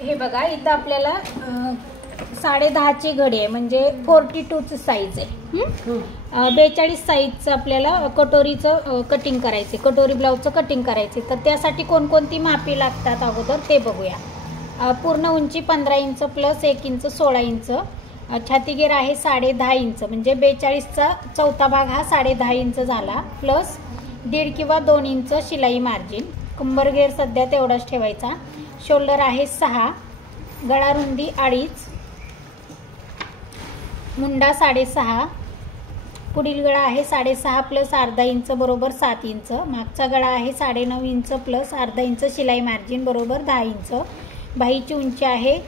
हे बघा इथं आपल्याला 10.5ची घडी आहे, म्हणजे 42ची साईज आहे. 42 साईजचं आपल्याला कटोरीचं कटिंग करायचे, कटोरी ब्लाऊजचं कटिंग करायचे. तर त्यासाठी कोणकोणती मापी लागतात अगोदर ते बघूया. पूर्ण उंची 15 इंच प्लस 1 इंच 16 इंच. छातीगेर आहे 10.5 इंच, म्हणजे 42चा चौथा भाग हा 10.5 इंच झाला, प्लस 1.5 किंवा 2 इंच शिलाई मार्जिन. कंबरगेर सध्या तेवढाच ठेवायचा. शोल्डर आहे 6, गळा रुंदी 2.5, मुंडा 6.5, पुढील गळा आहे 6.5 प्लस अर्धा इंच बरोबर 7 इंच. मागचा गळा आहे 9.5 इंच प्लस अर्धा इंच शिलाई मार्जिन बरोबर 10 इंच. बाहीची उंची आहे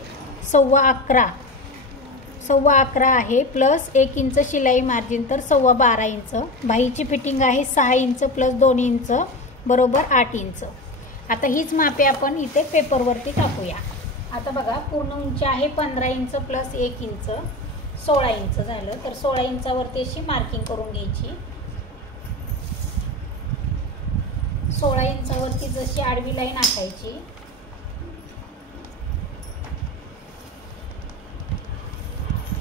11.25 आहे, प्लस 1 इंच शिलाई मार्जिन तर 12.25 इंच. बाहीची फिटिंग आहे 6 इंच प्लस 2 इंच बरोबर 8 इंच. आता हीच मापे आपण इथे पेपरवरती टाकूया. आता बघा पूर्ण उंची आहे 15 इंच प्लस 1 इंच 16 इंच झालं. तर 16 इंचावरती अशी मार्किंग करून घ्यायची. 16 इंचावरती जशी आडवी लाईन आखायची.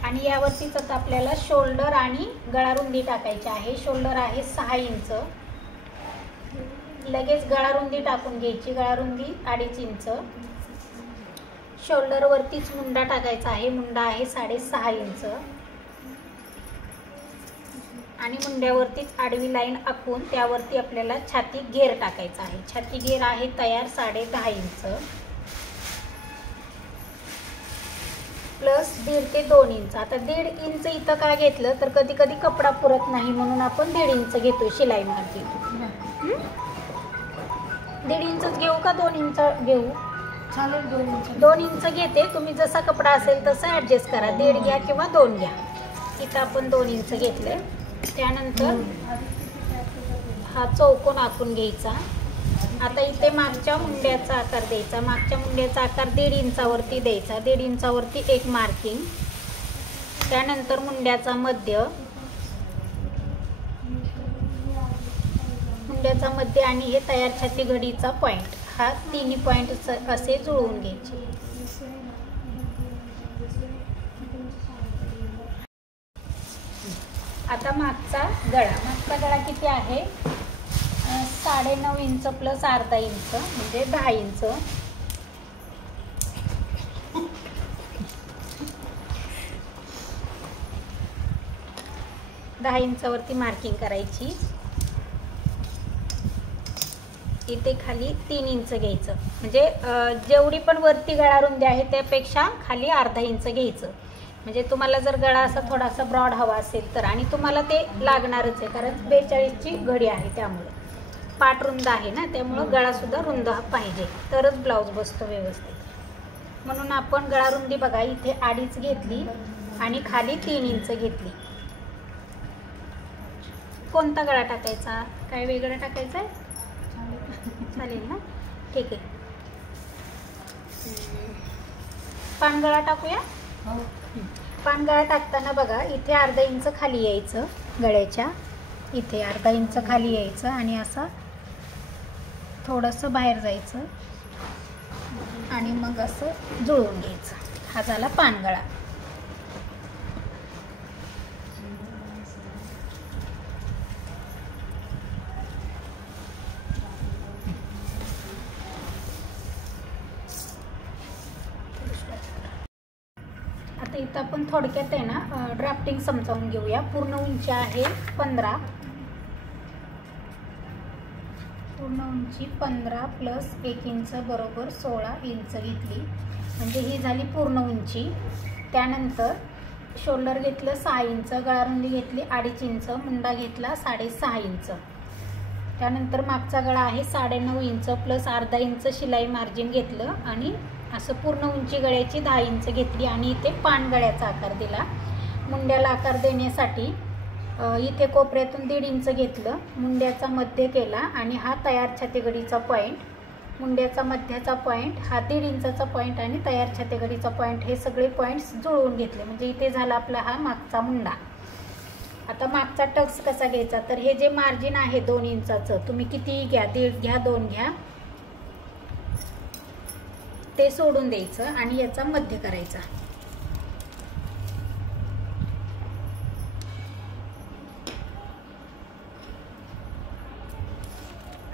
आणि यावरतीच आता आपल्याला शोल्डर आणि गळा रुंदी टाकायची आहे. शोल्डर आहे 6 इंच, लगेच गळा रुंदी टाकून घ्यायची. गळा रुंदी 2.5 इंच. शोल्डरवरतीच मुंडा टाकायचा आहे. मुंडा आहे 6.5 इंच आणि मुंड्यावरतीच आडवी लाईन आखून त्यावरती आपल्याला छाती घेर टाकायचा आहे. छाती घेर आहे तयार 10.5 इंच प्लस 1.5 ते 2 इंच. आता 1.5 इंच इथं का घेतलं तर कधी कधी कपडा पुरत नाही, म्हणून आपण 1.5 इंच घेतो शिलाई मार्जिन. 1.5 इंचच घेऊ का 2 इंच घेऊ? चालेल, 2 इंच. 2 इंच घेते. तुम्ही जसा कपडा असेल तसं ॲडजस्ट करा. 1.5 घ्या किंवा 2 घ्या. इथं आपण 2 इंच घेतले. त्यानंतर हा चौकोन आखून घ्यायचा. आता इथे मागच्या मुंड्याचा आकार द्यायचा. मागच्या मुंड्याचा आकार 1.5 इंचावरती द्यायचा. 1.5 इंचावरती एक मार्किंग. त्यानंतर मुंड्याचा मध्य, मुंड्याचा मध्य आणि हे तयार छाती घडीचा पॉईंट, हा तिन्ही पॉईंट असे जुळवून घ्यायचे. आता मागचा गळा किती आहे? 9.5 इंच प्लस अर्धा इंच म्हणजे 10 इंच. दहा इंचावरती मार्किंग करायची. इथे खाली 3 इंच घ्यायचं, म्हणजे जेवढी पण वरती गळा रुंदी आहे त्यापेक्षा खाली अर्धा इंच घ्यायचं. म्हणजे तुम्हाला जर गळा असा थोडासा ब्रॉड हवा असेल तर, आणि तुम्हाला ते लागणारच आहे कारण 42ची घडी आहे, त्यामुळे पाठ रुंद आहे ना, त्यामुळं गळासुद्धा रुंद पाहिजे तरच ब्लाऊज बसतो व्यवस्थित. म्हणून आपण गळा रुंदी बघा इथे 2.5 घेतली आणि खाली 3 इंच घेतली. कोणता गळा टाकायचा? काय वेगळा टाकायचा आहे? चालेल ना, ठीक आहे. पानगळा टाकूया. पानगळा टाकताना बघा इथे अर्धा इंच खाली यायचं, गळ्याच्या इथे अर्धा इंच खाली यायचं आणि असं थोडंसं बाहेर जायचं आणि मग असं जुळवून घ्यायचं. हा झाला पानगळा. आता इथं आपण थोडक्यात आहे ना ड्राफ्टिंग समजावून घेऊया. पूर्ण उंची आहे 15, पूर्ण उंची 15 प्लस 1 इंच बरोबर 16 इंच घेतली, म्हणजे ही झाली पूर्ण उंची. त्यानंतर शोल्डर घेतलं 6 इंच, गळारुंदी घेतली 2.5 इंच, मुंडा घेतला 6.5 इंच. त्यानंतर मागचा गळा आहे 9.5 इंच प्लस अर्धा इंच शिलाई मार्जिन घेतलं आणि असं पूर्ण उंची गळ्याची 10 इंच घेतली आणि इथे पान गळ्याचा आकार दिला. मुंड्याला आकार देण्यासाठी इथे कोपऱ्यातून 1.5 इंच घेतलं, मुंड्याचा मध्य केला आणि हा तयार छातीगडीचा पॉईंट, मुंड्याचा मध्याचा पॉईंट, हा 1.5 इंचाचा पॉईंट आणि तयार छातीगडीचा पॉईंट, हे सगळे पॉईंट्स जुळवून घेतले. म्हणजे इथे झाला आपला हा मागचा मुंडा. आता मागचा टक्स कसा घ्यायचा, तर हे जे मार्जिन आहे 2 इंचाचं तुम्ही कितीही घ्या, 1.5 घ्या 2 घ्या, ते सोडून द्यायचं आणि याचा मध्य करायचा.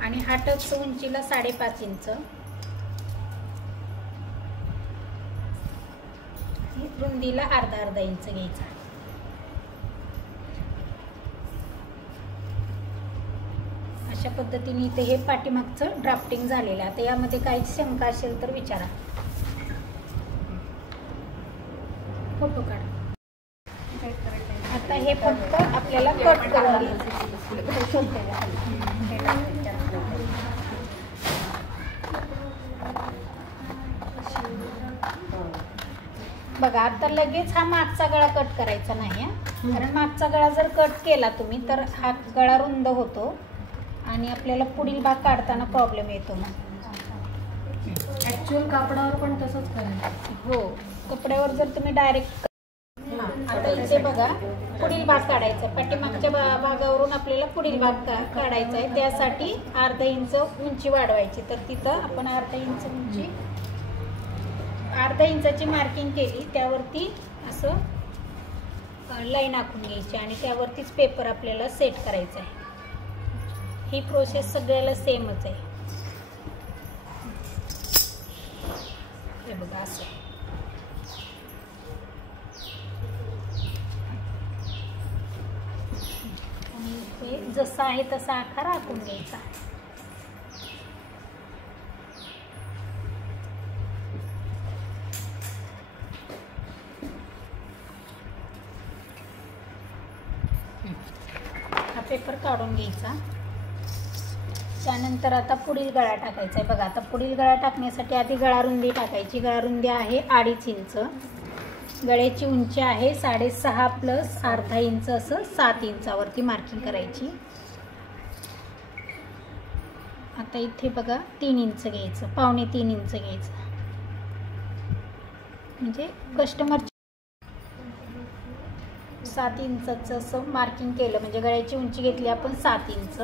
आणि हा टक्स उंचीला 5.5 इंच, रुंदीला अर्धा इंच घ्यायचा. अशा पद्धतीने इथे हे पाठीमागचं ड्राफ्टिंग झालेलं आहे. आता यामध्ये काही शंका असेल तर विचारा. फोटो काढा. आता हे फक्त आपल्याला कट करून घ्यायचं. बघा आता लगेच हा मागचा गळा कट करायचा नाही, कारण मागचा गळा जर कट केला तुम्ही तर हा गळा रुंद होतो आणि आपल्याला पुढील भाग काढताना प्रॉब्लेम येतो. मग ॲक्च्युअल कापडावर पण तसंच करायचं. हो, कपड्यावर जर तुम्ही डायरेक्ट. आता इथे बघा पुढील भाग काढायचा आहे. पाठीमागच्या भागावरून आपल्याला पुढील भाग काढायचा आहे. त्यासाठी अर्धा इंच उंची वाढवायची. तर तिथं आपण अर्धा इंचाची मार्किंग केली, त्यावरती असं लाईन आखून घ्यायची आणि त्यावरतीच पेपर आपल्याला सेट करायचा आहे. ही प्रोसेस सगळ्याला सेमच आहे. हे बघा असं. आणि हे जसा आहे तसा आकार आखून घ्यायचा. हा पेपर काढून घ्यायचा. त्यानंतर आता पुढील गळा टाकायचा आहे. बघा आता पुढील गळा टाकण्यासाठी आधी गळा रुंदी टाकायची. गळा रुंदी आहे 2.5 इंच. गळ्याची उंची आहे 6.5 प्लस अर्धा इंच, असं 7 इंचावरती मार्किंग करायची. आता इथे बघा 3 इंच घ्यायचं, 2.25 इंच घ्यायचं. म्हणजे कस्टमर 7 इंचाचं असं मार्किंग केलं, म्हणजे गळ्याची उंची घेतली आपण 7 इंच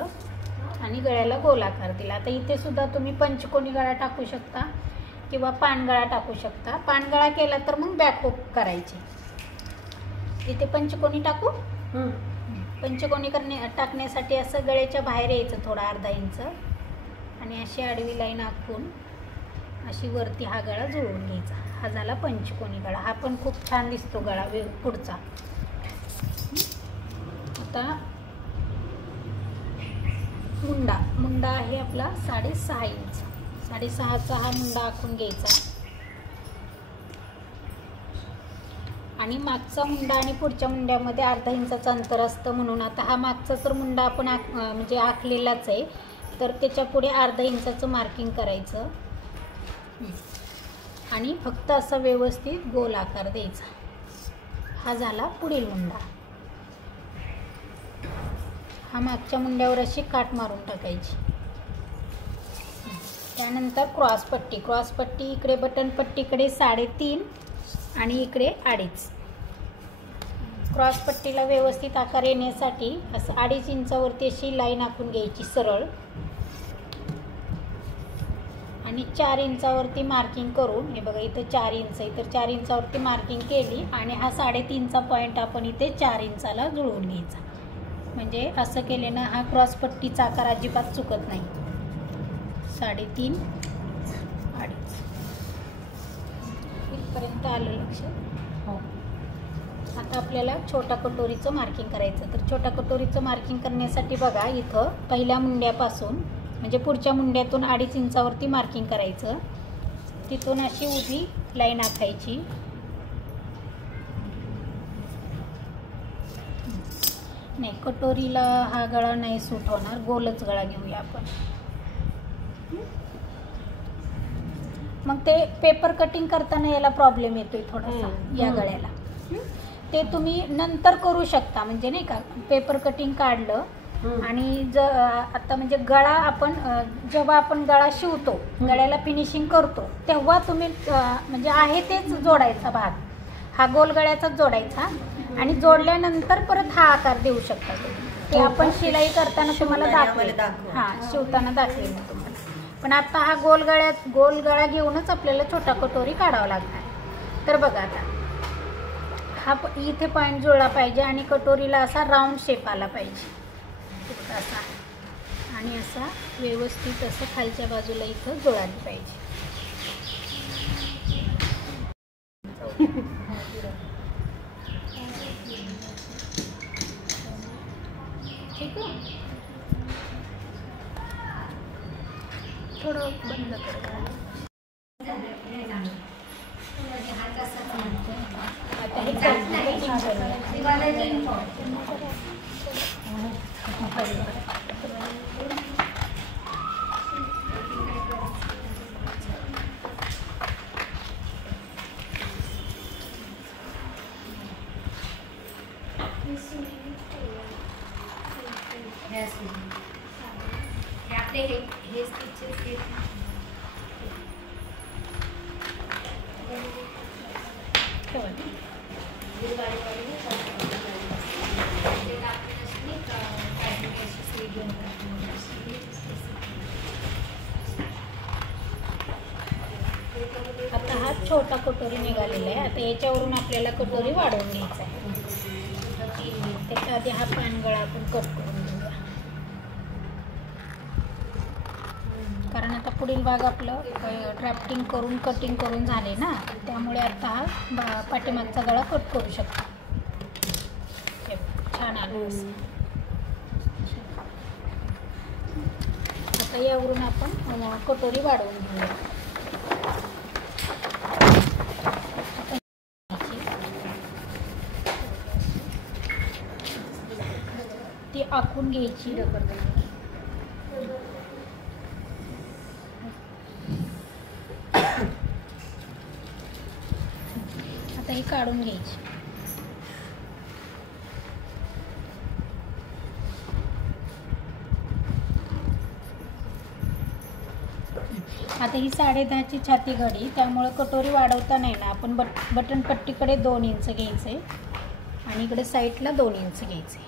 आणि गळ्याला गोलाकार दिला. आता इथे सुद्धा तुम्ही पंचकोनी गळा टाकू शकता किंवा पानगळा टाकू शकता. पानगळा केला तर मग बॅक हुक करायची. इथे पंचकोनी टाकू. पंचकोनी टाकण्यासाठी असं गळ्याच्या बाहेर यायचं थोडा अर्धा इंच आणि अशी आडवी लाईन आखून अशी वरती हा गळा जुळवून घ्यायचा. हा झाला पंचकोनी गळा. हा पण खूप छान दिसतो गळा पुढचा. आता मुंडा आहे आपला 6.5 इंच. 6.5चा हा मुंडा आखून घ्यायचा आणि मागचा मुंडा आणि पुढच्या मुंड्यामध्ये अर्धा इंचाचं अंतर असतं, म्हणून आता हा मागचा तर मुंडा आपण म्हणजे आखलेलाच आहे, तर त्याच्या पुढे अर्धा इंचाचं मार्किंग करायचं आणि फक्त असं व्यवस्थित गोल आकार द्यायचा. हा झाला पुढील मुंडा. हा मागच्या मुंड्यावर अशी काट मारून टाकायची. त्यानंतर क्रॉसपट्टी इकडे बटन पट्टीकडे 3.5 आणि इकडे 2.5. क्रॉसपट्टीला व्यवस्थित आकार येण्यासाठी असं 2.5 इंचावरती अशी लाईन आखून घ्यायची सरळ आणि 4 इंचावरती मार्किंग करून, हे बघा इथं 4 इंच आहे, तर 4 इंचावरती मार्किंग केली आणि हा 3.5चा पॉईंट आपण इथे 4 इंचाला जुळवून घ्यायचा. म्हणजे असं केल्यानं हा क्रॉसपट्टीचा आकार अजिबात चुकत नाही. 3.5 2.5 इथपर्यंत आलं लक्षात. हो. आता आपल्याला छोट्या कटोरीचं मार्किंग करायचं. तर छोट्या कटोरीचं मार्किंग करण्यासाठी बघा इथं पहिल्या मुंड्यापासून म्हणजे पुढच्या मुंड्यातून 2.5 इंचावरती मार्किंग करायचं. तिथून अशी उभी लाईन आखायची. नाही, कटोरीला हा गळा नाही सूट होणार, गोलच गळा घेऊया आपण. मग ते पेपर कटिंग करताना याला प्रॉब्लेम येतोय थोडासा या गळ्याला. ते तुम्ही नंतर करू शकता, म्हणजे नाही का पेपर कटिंग काढलं आणि आता म्हणजे गळा आपण जेव्हा आपण गळा शिवतो, गळ्याला फिनिशिंग करतो, तेव्हा तुम्ही म्हणजे आहे तेच जोडायचा भाग, हा गोल गळ्याचाच जोडायचा आणि जोडल्यानंतर परत हा आकार देऊ शकता तुम्ही. ते आपण शिलाई करताना तुम्हाला दाखवेल, हां शिवताना दाखवेल तुम्हाला. पण आता हा गोल गळा घेऊनच आपल्याला छोटा कटोरी काढावा लागणार. तर बघा आता हा इथे पॉईंट जुळला पाहिजे आणि कटोरीला असा राऊंड शेप आला पाहिजे असा, आणि असा व्यवस्थित असं खालच्या बाजूला इथं जुळाली पाहिजे. ठीक आहे, थोडं बंद कर. आता हे आता हा छोटा कटोरी निघालेला आहे. आता याच्यावरून आपल्याला कटोरी वाढवून घ्यायचा आहे. त्याच्या आधी हा पानगळा आपण कट करून घेऊया, कारण आता पुढील भाग आपलं ड्राफ्टिंग करून कटिंग करून झाले ना, त्यामुळे आता हा पाठीमागचा गळा कट करू शकतो. छान आलं. आता यावरून आपण कटोरी वाढवून घेऊया. ती आखून घ्यायची. आता ही काढून घ्यायची. आता ही 10.5ची छाती घडी, त्यामुळे कटोरी वाढवता नाही ना, आपण बटन पट्टीकडे 2 इंच घ्यायचे आणि इकडे साईडला 2 इंच घ्यायचे.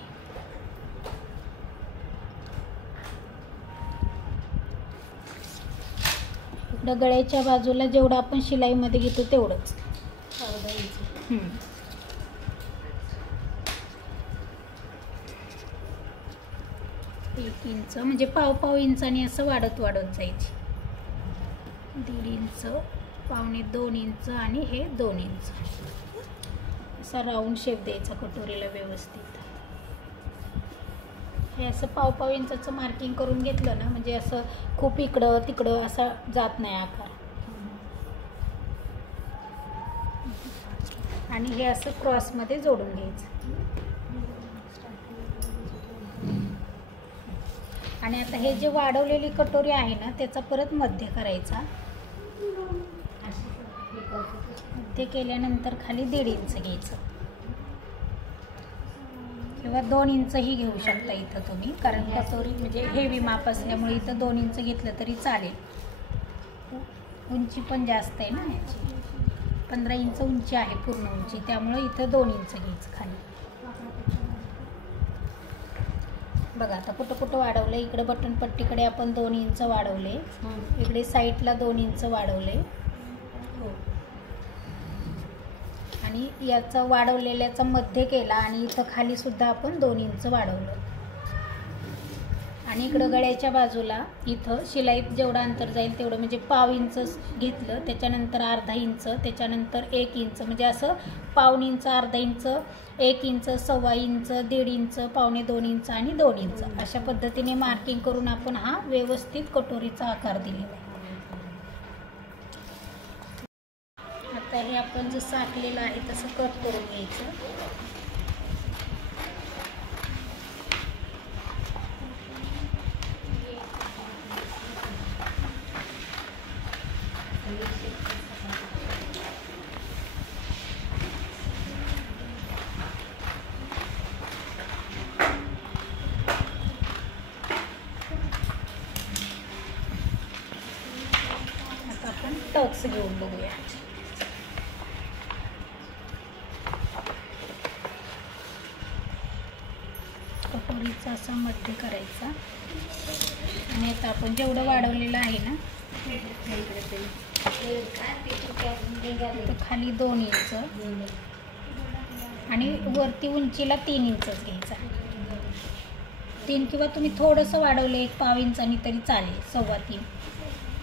इकडं गळ्याच्या बाजूला जेवढं आपण शिलाईमध्ये घेतो तेवढंच, 1 इंच म्हणजे पाव इंचाने असं वाढत जायची. 1.5 इंच, 1.25-2 इंच आणि हे 2 इंच असा राऊंड शेप द्यायचा कटोरीला व्यवस्थित. हे असं पाव इंचाचं मार्किंग करून घेतलं ना, म्हणजे असं खूप इकडं तिकडं असा जात नाही आकार. आणि हे असं क्रॉसमध्ये जोडून घ्यायचं. आणि आता हे जे वाढवलेली कटोरी आहे ना, त्याचा परत मध्य करायचा. मध्य केल्यानंतर खाली 1.5 इंच घ्यायचं किंवा 2 इंचही घेऊ शकता इथं तुम्ही, कारण कटोरी म्हणजे हेवी माप असल्यामुळे इथं 2 इंच घेतलं तरी चालेल. उंची पण जास्त आहे ना याची, 15 इंच उंची आहे पूर्ण उंची, त्यामुळे इथं 2 इंच घ्यायचं खाली. बघा आता कुठं वाढवलं. इकडे बटन पट्टीकडे आपण 2 इंच वाढवले, इकडे साईडला 2 इंच वाढवले आणि याचा वाढवलेल्याचा मध्य केला आणि इथं खाली सुद्धा आपण 2 इंच वाढवलं. आणि इकडं गळ्याच्या बाजूला इथं शिलाईत जेवढं अंतर जाईल तेवढं, म्हणजे पाव इंच घेतलं, त्याच्यानंतर 1/2 इंच, त्याच्यानंतर 1 इंच, म्हणजे असं 1/2 inch, 1/2 inch, 1 inch, 1.25 inch, 1.5 inch, 1.25-2 inch आणि 2 इंच अशा पद्धतीने मार्किंग करून आपण हा व्यवस्थित कटोरीचा आकार दिलेला आहे. आता हे आपण जसं आखलेलं आहे तसं कट करून घ्यायचं. आता आपण टक्स घेऊन बघूया. कटोरीचा असा मध्य करायचा आणि आता आपण जेवढं वाढवलेलं आहे ना तर खाली 2 इंच आणि वरती उंचीला 3 इंचच घ्यायचा. 3 किंवा तुम्ही थोडंसं वाढवलं 1/2 इंचानी तरी चालेल. 3.25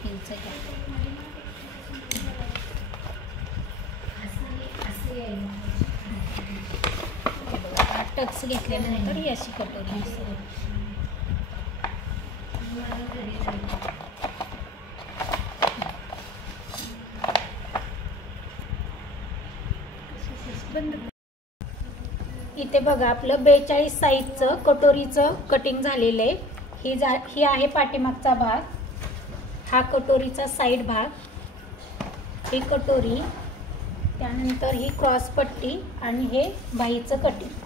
इंच घ्या. टक्स घेतल्यानंतर ही अशी कटोरी असेल. इथे बघा आपलं 42 साईजचं कटोरीचं कटिंग झालेलं आहे. ही आहे पाठीमागचा भाग, हा कटोरीचा साईड भाग, ही कटोरी, त्यानंतर ही क्रॉस पट्टी आणि हे बाहीचं कटिंग.